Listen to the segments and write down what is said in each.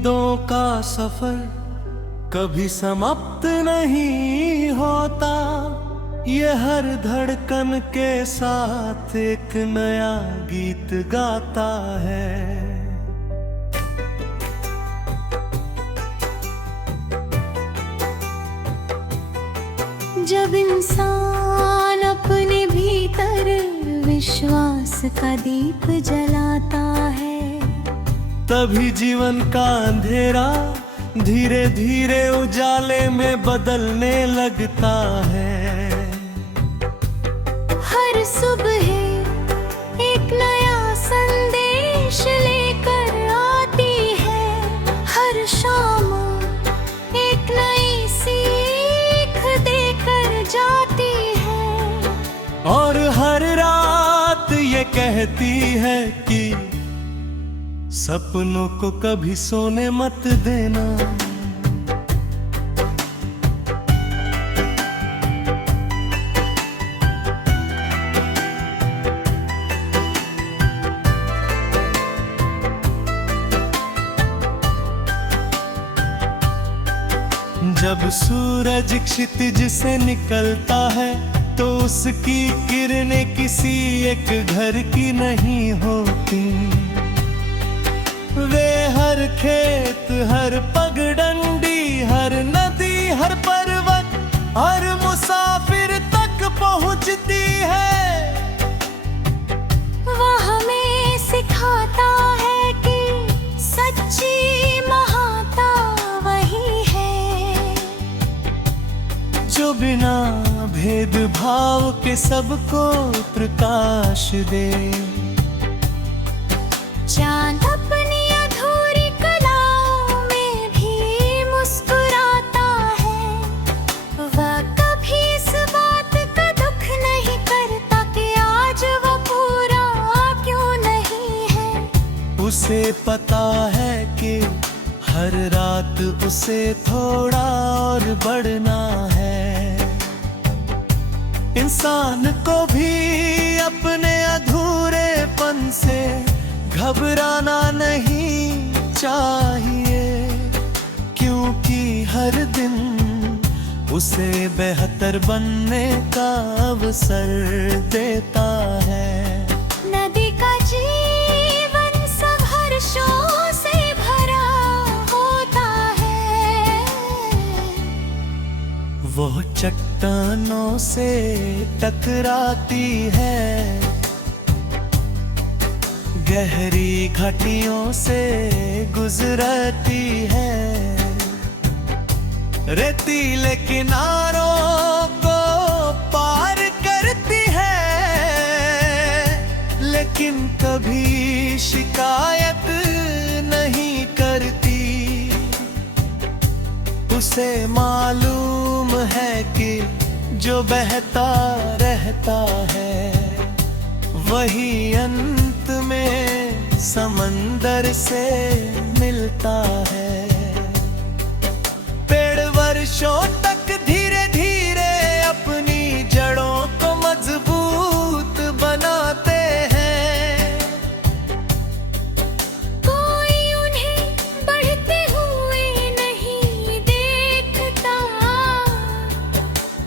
उम्मीदों का सफर कभी समाप्त नहीं होता। ये हर धड़कन के साथ एक नया गीत गाता है। जब इंसान अपने भीतर विश्वास का दीप जलाता है, तभी जीवन का अंधेरा धीरे धीरे उजाले में बदलने लगता है। हर सुबह एक नया संदेश लेकर आती है, हर शाम एक नई सीख देकर जाती है, और हर रात ये कहती है कि सपनों को कभी सोने मत देना। जब सूरज क्षितिज से निकलता है तो उसकी किरणें किसी एक घर की नहीं होती। वे हर खेत, हर पगडंडी, हर नदी, हर पर्वत, हर मुसाफिर तक पहुंचती है। वह हमें सिखाता है कि सच्ची महानता वही है जो बिना भेदभाव के सबको प्रकाश दे। चांद अपनी अधूरी कलाओं में भी मुस्कुराता है। वह कभी इस बात का दुख नहीं करता कि आज वह पूरा क्यों नहीं है। उसे पता है कि हर रात उसे थोड़ा और बढ़ना है। इंसान को भी अपने अधूरेपन से घबराना नहीं चाहिए, क्योंकि हर दिन उसे बेहतर बनने का अवसर देता है। नदी का जीवन सब हर्षों से भरा होता है। वो चट्टानों से टकराती है, गहरी घाटियों से गुजरती है, रेतीले किनारों को पार करती है, लेकिन कभी शिकायत नहीं करती। उसे मालूम है कि जो बहता रहता है वही अंत में समंदर से मिलता है। पेड़ वर्षों तक धीरे धीरे अपनी जड़ों को मजबूत बनाते हैं। कोई उन्हें बढ़ते हुए नहीं देखता,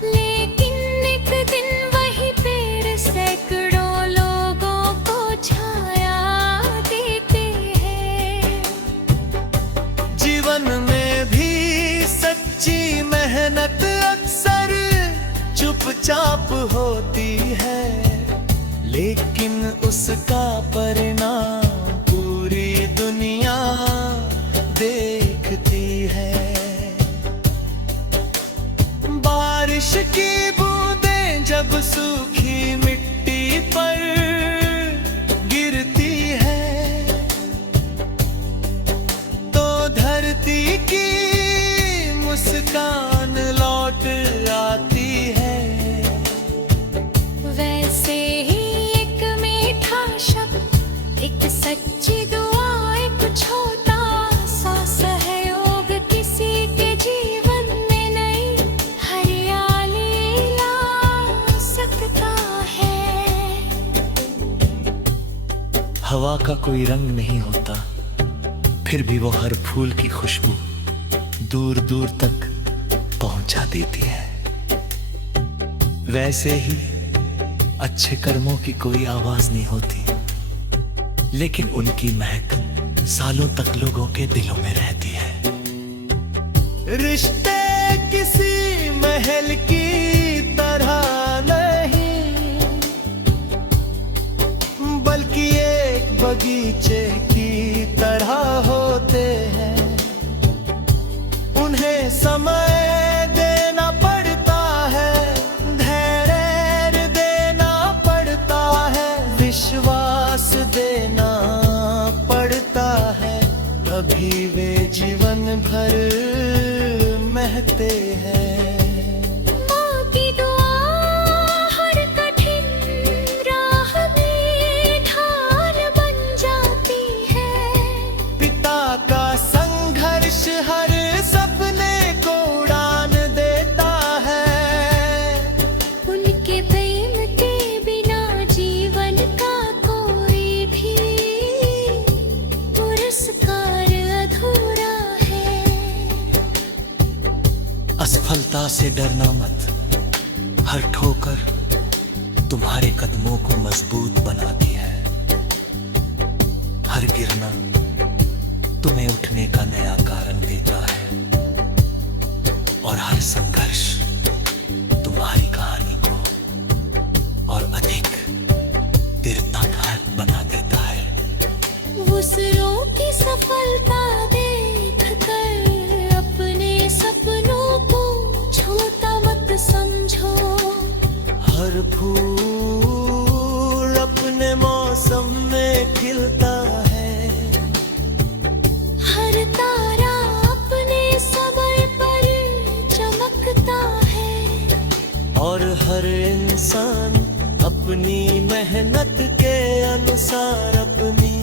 लेकिन एक दिन वही पेड़ सैकड़ों लोगों को छाया देते हैं। जीवन में भी सच्ची मेहनत अक्सर चुपचाप होती है, लेकिन उसका परिणाम पूरी दुनिया देखती है। बारिश की बूंदें जब सूखी मिट्टी पर गिरती है तो धरती की मुस्कान लौट आती है। वैसे ही एक मीठा शब्द, एक सच्ची दुआ, एक छोटा सा सहयोग किसी के जीवन में नई हरियाली ला सकता है। हवा का कोई रंग नहीं होता, फिर भी वो हर फूल की खुशबू दूर दूर तक पहुंचा देती है। वैसे ही अच्छे कर्मों की कोई आवाज नहीं होती, लेकिन उनकी महक सालों तक लोगों के दिलों में रहती है। रिश्ते किसी महल की तरह नहीं, बल्कि एक बगीचे की तरह होते हैं। उन्हें समय देना पड़ता है, धैर्य देना पड़ता है, विश्वास देना पड़ता है, तभी वे जीवन भर महकते हैं। माँ की दुआ हर कठिन राह में ढाल बन जाती है। पिता का संघर्ष हर सपने को उड़ान देता है। उनके प्रेम के बिना जीवन का कोई भी पुरस्कार अधूरा है। असफलता से डरना मत, हर ठोकर तुम्हारे कदमों को मजबूत बनाती है। हर गिरना तुम्हें उठने का नया कारण देता है, और हर संघर्ष तुम्हारी कहानी को और अधिक दृढ़ता बना देता है। दूसरों की सफलता देखकर अपने सपनों को छोटा मत समझो। हर फूल अपने मौसम में खिलता है, हर तारा अपने समय पर चमकता है, और हर इंसान अपनी मेहनत के अनुसार अपनी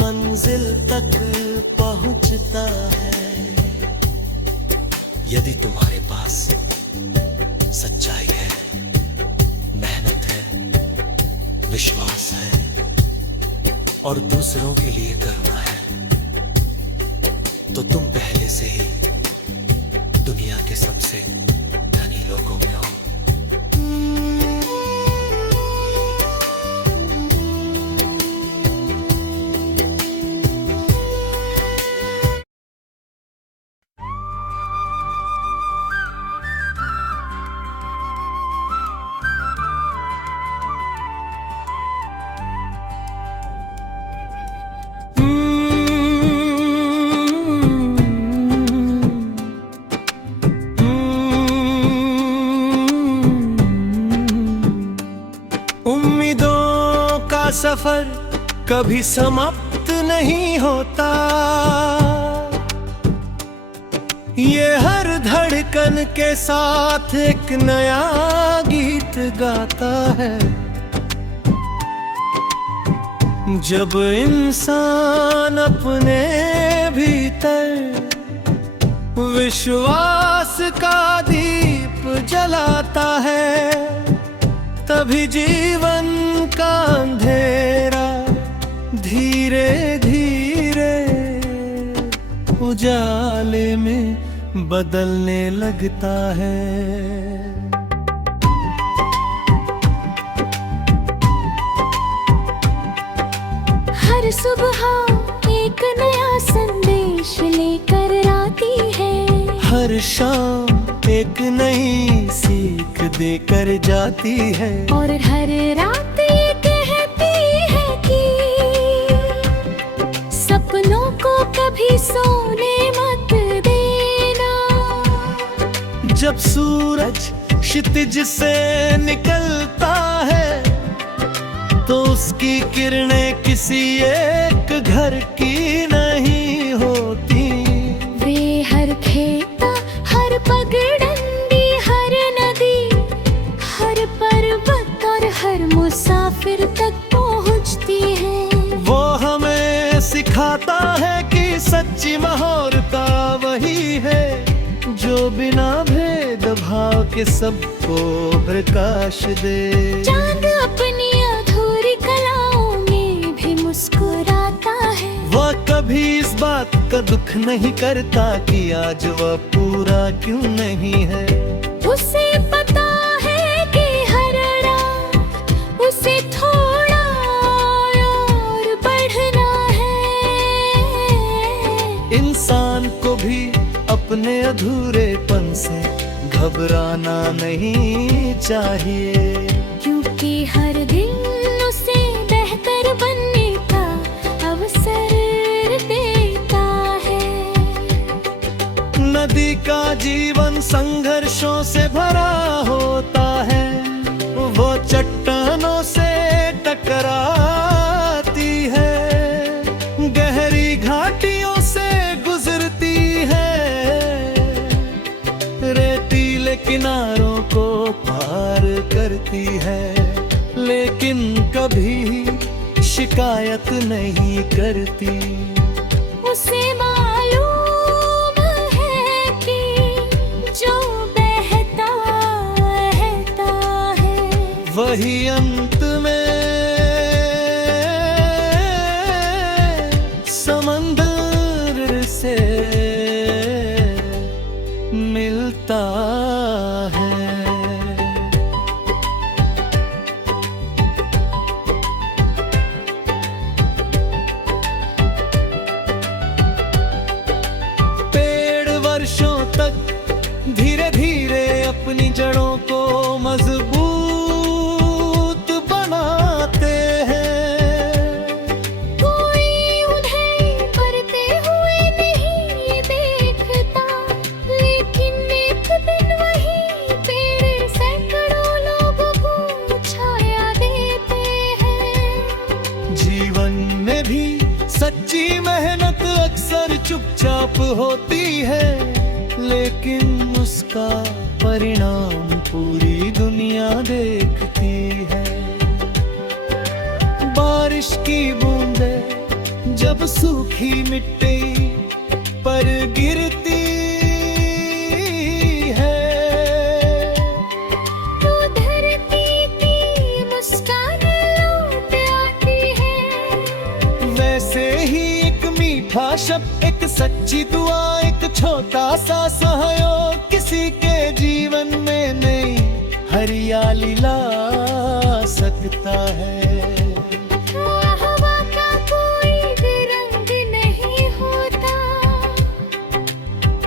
मंजिल तक पहुंचता है। यदि तुम्हारे पास सच्चाई है, मेहनत है, विश्वास है और दूसरों के लिए करुणा है, तो तुम पहले से ही दुनिया के सबसे धनी लोगों में हो। उम्मीदों का सफर कभी समाप्त नहीं होता, ये हर धड़कन के साथ एक नया गीत गाता है। जब इंसान अपने भीतर विश्वास का दीप जलाता है, तभी जीवन का अंधेरा धीरे धीरे उजाले में बदलने लगता है। हर सुबह एक नया संदेश लेकर आती है, हर शाम एक नई सीख देकर जाती है, और हर रात ये कहती है कि सपनों को कभी सोने मत देना। जब सूरज क्षितिज से निकलता है, तो उसकी किरणें किसी एक घर की नहीं होती। वे हर खेत, हर पगडंडी, हर नदी, हर पर्वत और हर मुसाफिर तक पहुंचती है। वो हमें सिखाता है कि सच्ची महानता वही है, जो बिना भेदभाव के सबको प्रकाश दे। चांद अपनी अधूरी कलाओं में भी मुस्कुराता है, वह कभी कभी इस बात का दुख नहीं करता कि आज वह पूरा क्यों नहीं है। उसे पता है कि हर रात उसे थोड़ा और बढ़ना है। इंसान को भी अपने अधूरेपन से घबराना नहीं चाहिए, क्योंकि हर दिन उसे बेहतर बनने का अवसर देता है। नदी का जीवन संघर्षों से भरा होता है, वो चट्टानों से टकराती है, गहरी घाटियों से गुजरती है, रेतीले किनारों को पार करती है, लेकिन कभी शिकायत नहीं करती। उसे मालूम है कि जो बहता रहता है वही अंत में समंदर से मिलता है। पेड़ वर्षों तक धीरे धीरे अपनी जड़ों को मजबूत बनाते हैं। कोई उन्हें बढ़ते हुए नहीं देखता, लेकिन एक दिन वही पेड़ सैकड़ों लोगों को छाया देते हैं। जीवन में भी सच्ची मेहनत अक्सर चुपचाप होती है, लेकिन उसका परिणाम पूरी दुनिया देखती है। बारिश की बूंदें जब सूखी मिट्टी पर गिरती है, तो धरती की मुस्कान लौट आती है। वैसे ही एक मीठा शब्द, एक सच्ची दुआ, एक छोटा सा सहयोग किसी के जीवन में नई हरियाली ला सकता है। हवा का कोई भी रंग नहीं होता,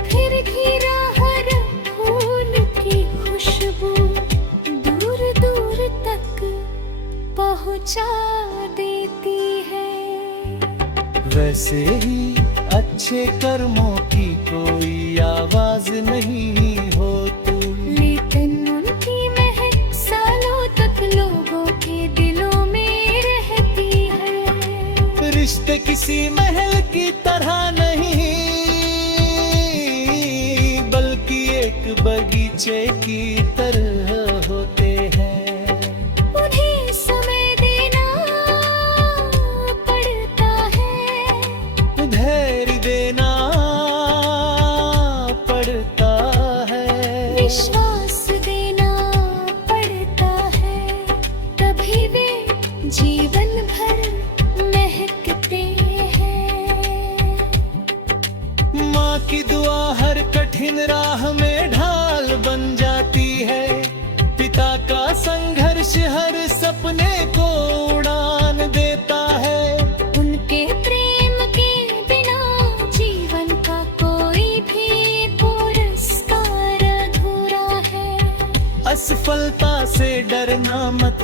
फिर घिरा हर फूल की खुशबू दूर दूर तक पहुंचा देती है। वैसे ही अच्छे कर्मों की कोई आवाज नहीं होती, लेकिन उनकी महक सालों तक लोगों के दिलों में रहती है। रिश्ते किसी महल की तरह नहीं, बल्कि एक बगीचे की तरह होते हैं। उन्हें समय देना पड़ता है, धैर्य देना पड़ता है, विश्वास देना पड़ता है, तभी वे जीवन भर महकते हैं। माँ की दुआ हर कठिन राह में ढाल बन जाती है, पिता का संघर्ष हर सपने को उड़ान देता है। उनके प्रेम के बिना जीवन का कोई भी पुरस्कार अधूरा है। असफलता से डरना मत,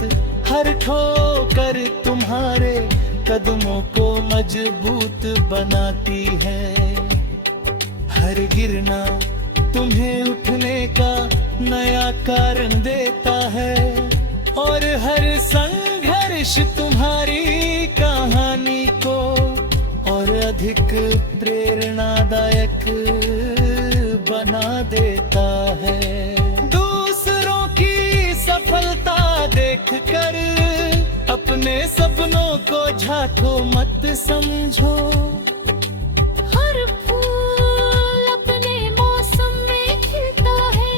हर ठोकर तुम्हारे कदमों को मजबूत बनाती है। हर गिरना तुम्हें उठने का नया कारण देता है, और हर संघर्ष तुम्हारी कहानी को और अधिक प्रेरणादायक बना देता है। दूसरों की सफलता देखकर अपने सपनों को झांको मत समझो। हर फूल अपने मौसम में खिलता है,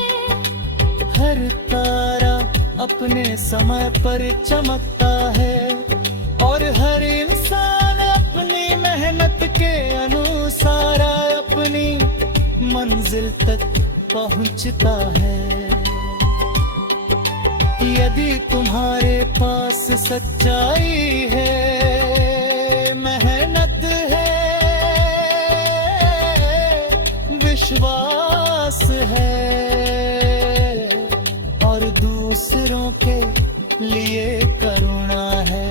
हर तारा अपने समय पर चमकता है, और हर इंसान अपनी मेहनत के तक पहुंचता है। यदि तुम्हारे पास सच्चाई है, मेहनत है, विश्वास है और दूसरों के लिए करुणा है,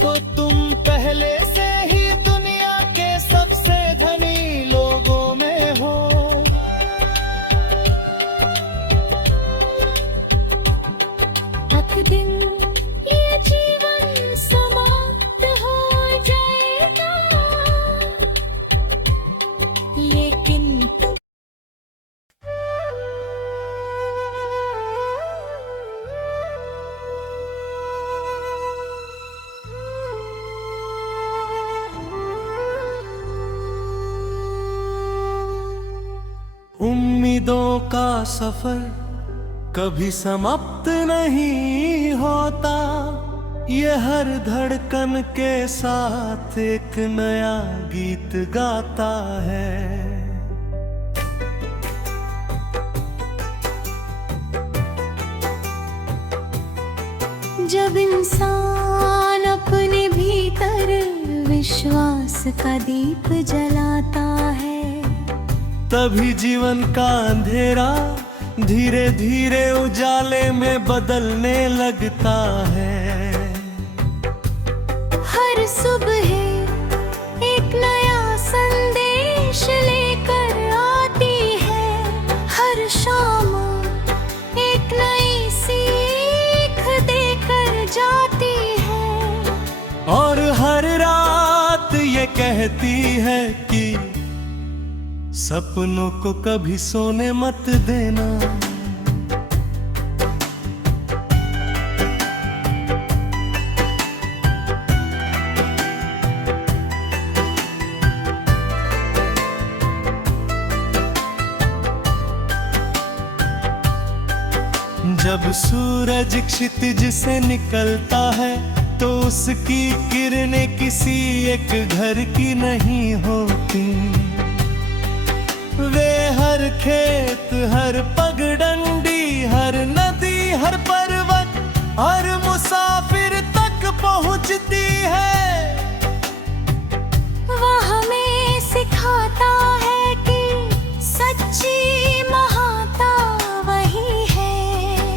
तो तुम पहले से ही दुनिया के सबसे धनी लोगों में हो। एक दिन ये जीवन समाप्त हो जाएगा, लेकिन उम्मीदों का सफर कभी समाप्त नहीं होता, ये हर धड़कन के साथ एक नया गीत गाता है। जब इंसान अपने भीतर विश्वास का दीप जलाता है, तभी जीवन का अंधेरा धीरे धीरे उजाले में बदलने लगता है। हर सुबह एक नया संदेश लेकर आती है, हर शाम एक नई सीख देकर जाती है, और हर रात ये कहती है कि सपनों को कभी सोने मत देना। जब सूरज क्षितिज से निकलता है, तो उसकी किरणें किसी एक घर की नहीं होती। वे हर खेत, हर पगडंडी, हर नदी, हर पर्वत, हर मुसाफिर तक पहुंचती है। वह हमें सिखाता है कि सच्ची महानता वही है,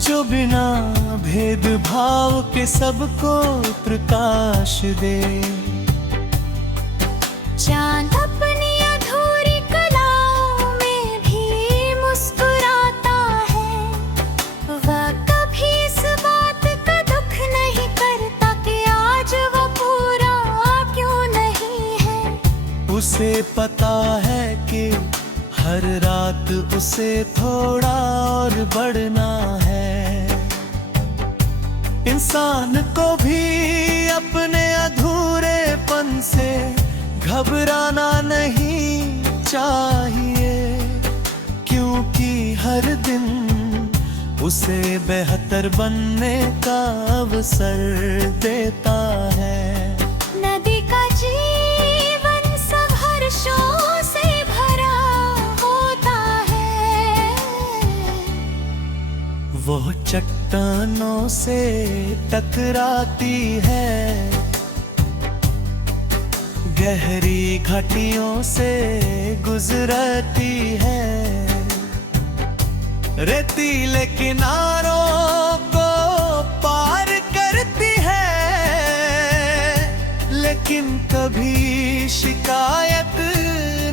जो बिना भेदभाव के सबको प्रकाश दे। चांद अपनी अधूरी कलाओं में भी मुस्कुराता है, वह कभी इस बात का दुख नहीं करता कि आज वह पूरा क्यों नहीं है। उसे पता है कि हर रात उसे थोड़ा और बढ़ना है। इंसान को भी अपने अधूरेपन से घबराना नहीं चाहिए, क्योंकि हर दिन उसे बेहतर बनने का अवसर देता है। नदी का जीवन संघर्षों से भरा होता है, वो चट्टानों से टकराती है, गहरी घाटियों से गुजरती है, रेतीले किनारों को पार करती है, लेकिन कभी शिकायत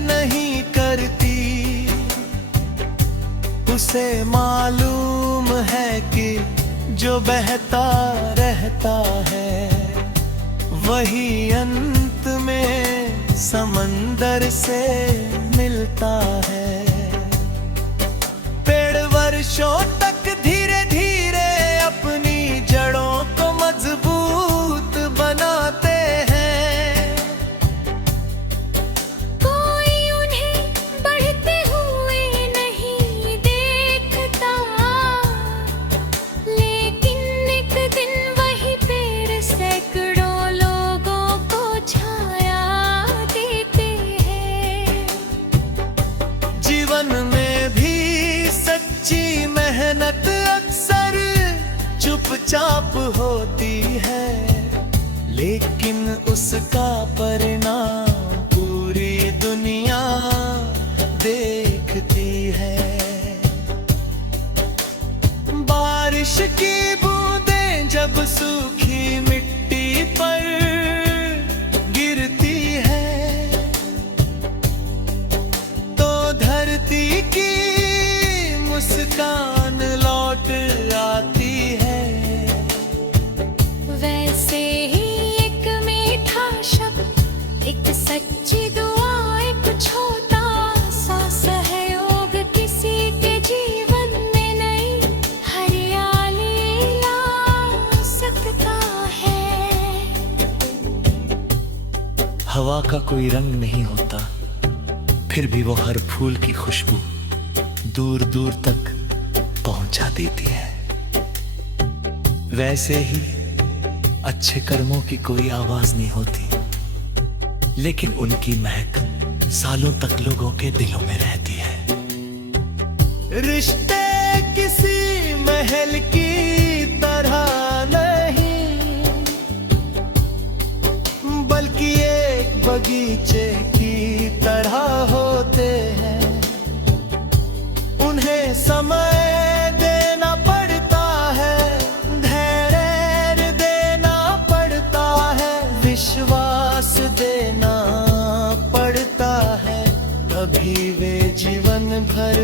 नहीं करती। उसे मालूम है कि जो बहता रहता है, वही अंत में समंदर से मिलता है। पेड़ वर्षों तक धीरे धीरे अपनी जड़ों को मजबूत बनाते हैं। कोई उन्हें बढ़ते हुए नहीं देखता, लेकिन एक दिन वही पेड़ सैकड़ों लोगों को छाया देते हैं। चुपचाप होती है, लेकिन उसका परिणाम पूरी दुनिया देखती है। बारिश की बूंदें जब सूखी मिट्टी पर गिरती है, तो धरती की मुस्कान लौट आती है। वैसे ही एक मीठा शब्द, एक सच्ची दुआ, एक छोटा सा सहयोग किसी के जीवन में नई हरियाली ला सकता है। हवा का कोई रंग नहीं होता, फिर भी वो हर फूल की खुशबू दूर दूर तक पहुंचा देती है। वैसे ही अच्छे कर्मों की कोई आवाज नहीं होती, लेकिन उनकी महक सालों तक लोगों के दिलों में रहती है। रिश्ते किसी महल की तरह नहीं, बल्कि एक बगीचे की तरह होते हैं। उन्हें समय देना पड़ता है, धैर्य देना पड़ता है, विश्वास देना पड़ता है, तभी वे जीवन भर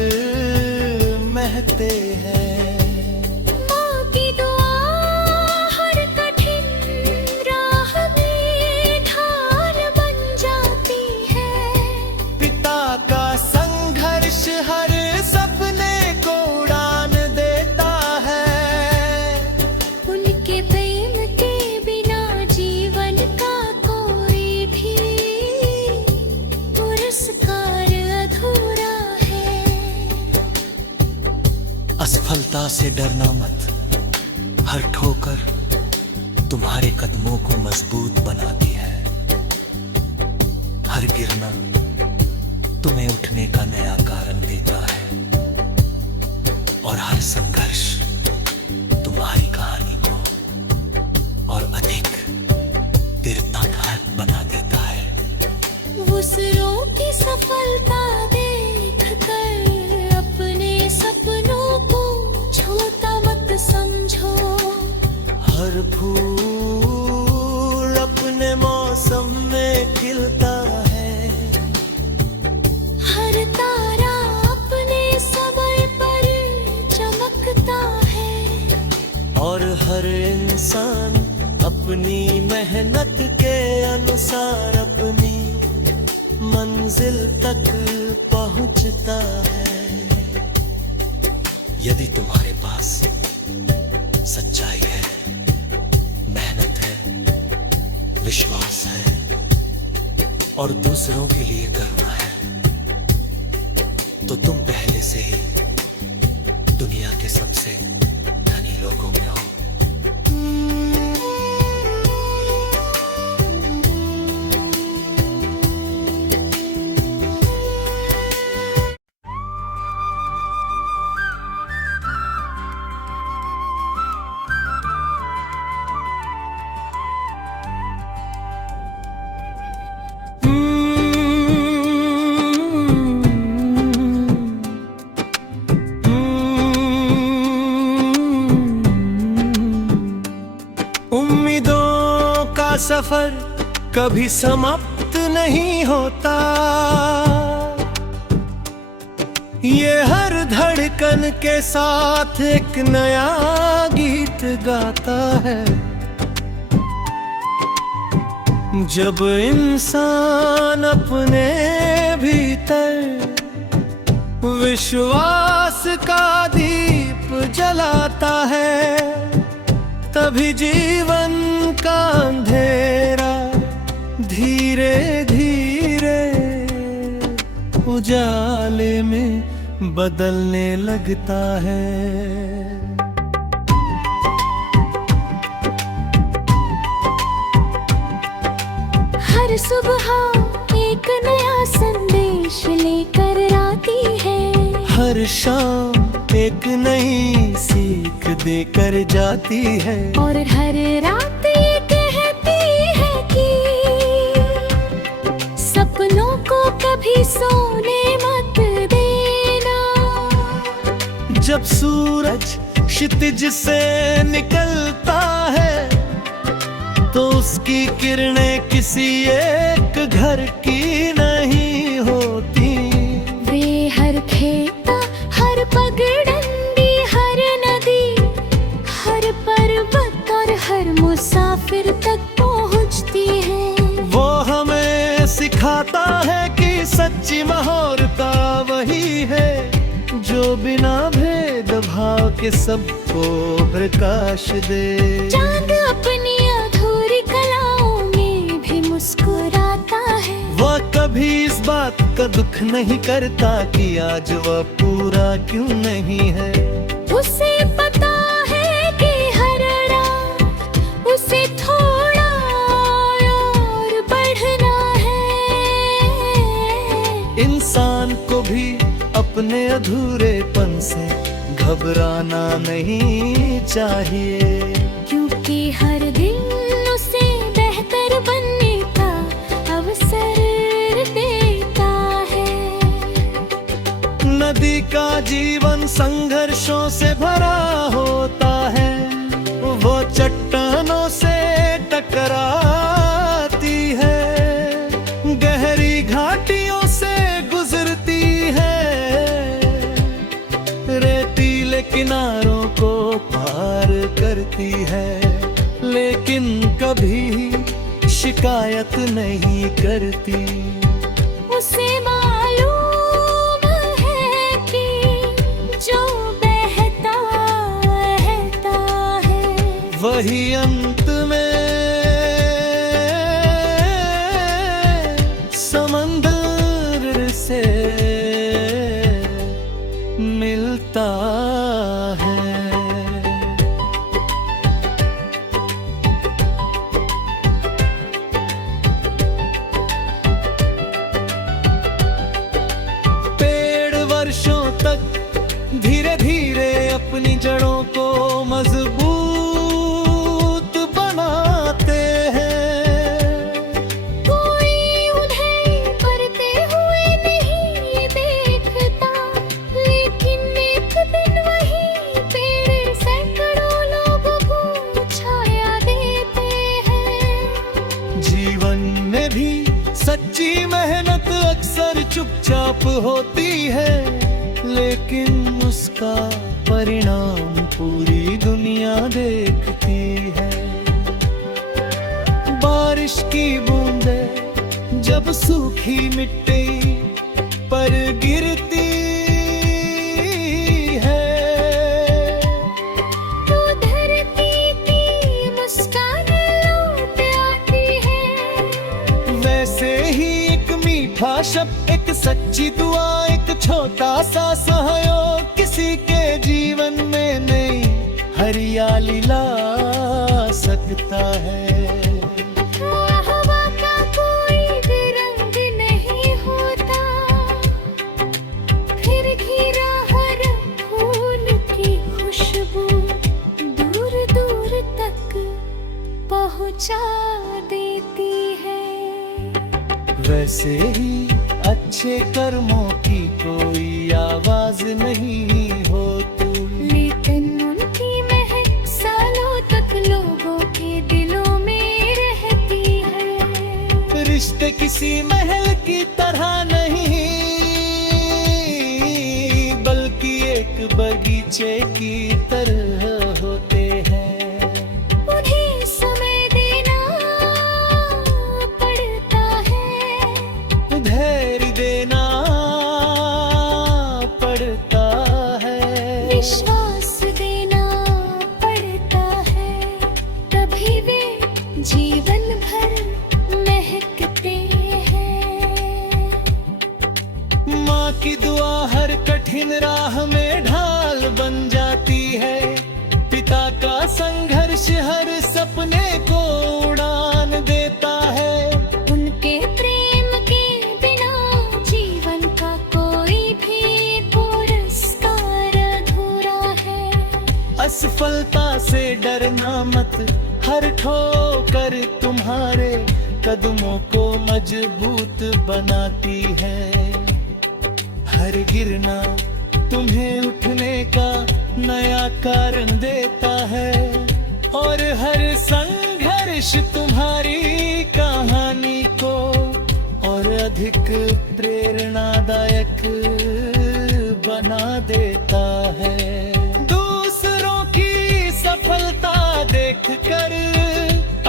महकते हैं। माँ की दुआ हर कठिन राह में ढाल बन जाती है। पिता का संघर्ष हर सपने को उड़ान देता है। उनके प्रेम के बिना जीवन का कोई भी पुरस्कार अधूरा है। असफलता से डरना मत, हर ठोकर तुम्हारे कदमों को मजबूत बनाती है। हर गिरना तुम्हें उठने का नया कारण देता है, और हर संघर्ष तुम्हारी कहानी को और अधिक दीर्घकाल बना देता है। दूसरों की सफलता देखकर अपने सपनों को छोटा मत समझो। हर फूल अपने मौसम में खिलता है, हर तारा अपने समय पर चमकता है, और हर इंसान अपनी मेहनत के अनुसार अपनी मंजिल तक पहुंचता है। यदि तुम्हारे पास सच्चाई है, मेहनत है, विश्वास है और दूसरों के लिए करुणा है, तो तुम पहले से ही दुनिया के सबसे धनी लोगों में हो। सफर कभी समाप्त नहीं होता, ये हर धड़कन के साथ एक नया गीत गाता है। जब इंसान अपने भीतर विश्वास का दीप जलाता है, तभी जीवन का अंधेरा धीरे धीरे उजाले में बदलने लगता है। हर सुबह एक नया संदेश लेकर आती है, हर शाम एक नई सीख देकर जाती है। और हर रात ये कहती है कि सपनों को कभी सोने मत देना। जब सूरज क्षितिज से निकलता है तो उसकी किरणें किसी एक घर की नहीं होती। वे हर खेता, हर पगडंडी, हर नदी, हर पर्वत और हर मुसाफिर तक पहुंचती है। वो हमें सिखाता है कि सच्ची महारता वही है जो बिना भेदभाव के सबको प्रकाश दे। चांद अपनी अधूरी कलाओं में भी मुस्कुराता है। वह कभी इस बात का दुख नहीं करता कि आज वह पूरा क्यों नहीं है। उसे पता है कि हर रात उसे थोड़ा और बढ़ना है। इंसान को भी अपने अधूरेपन से घबराना नहीं चाहिए, क्योंकि हर दिन उसे बेहतर बनने का अवसर देता है। नदी का जीवन संघर्षों से भरा होता है। वो चट्टानों से टकराती है, गहरी घाटियों से गुजरती है, रेतीले किनारों को पार करती है, लेकिन कभी शिकायत नहीं करती। उसे मालूम है कि जो बहता है वही अंत में समंदर से मिलता है। पेड़ वर्षों तक धीरे धीरे अपनी जड़ों को मजबूत बनाते हैं। कोई उन्हें बढ़ते हुए नहीं देखता, लेकिन एक दिन वही पेड़ सैकड़ों लोगों को छाया देते हैं। जीवन में भी सच्ची मेहनत अक्सर चुपचाप होती है, लेकिन उसका परिणाम पूरी दुनिया देखती है। बारिश की बूंदें जब सूखी मिट्टी पर गिरती है तो धरती की मुस्कान लौट आती है। वैसे ही एक मीठा शब्द, एक सच्ची दुआ, एक छोटा सा सहयोग किसी के जीवन में नई हरियाली ला सकता है। हवा का कोई भी रंग नहीं होता, फिर घिरा हर फूल की खुशबू दूर दूर तक पहुंचा देती है। वैसे ही अच्छे कर्मों की कोई आवाज नहीं होती, लेकिन उनकी महक सालों तक लोगों के दिलों में रहती है। रिश्ते किसी महल की तरह नहीं, बल्कि एक बगीचे की तरह होते हैं। उन्हें समय देना पड़ता है, धैर्य देना पड़ता है, विश्वास देना पड़ता है, तभी वे जीवन भर महकते हैं। माँ की दुआ हर कठिन राह में ढाल बन जाती है। पिता का संघर्ष हर सपने को उड़ान देता है। उनके प्रेम के बिना जीवन का कोई भी पुरस्कार अधूरा असफलता से डरना मत, हर ठोकर तुम्हारे कदमों को मजबूत बनाती है। हर गिरना तुम्हें उठने का नया कारण देता है, और हर संघर्ष तुम्हारी कहानी को और अधिक प्रेरणादायक बना देता है। दूसरों की सफलता देखकर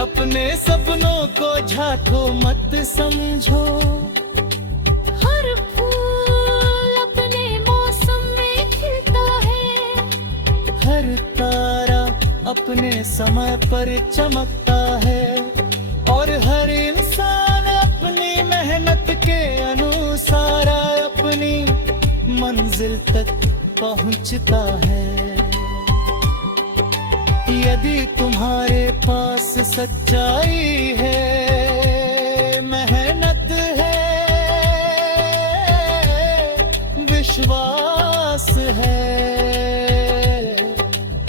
अपने सपनों को झांको मत समझो। हर फूल अपने मौसम में खिलता है, हर तारा अपने समय पर चमकता है, और हर इंसान अपनी मेहनत के अनुसार अपनी मंजिल तक पहुंचता है। यदि तुम्हारे पास सच्चाई है, मेहनत है, विश्वास है,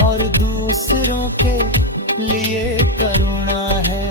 और दूसरों के लिए करुणा है,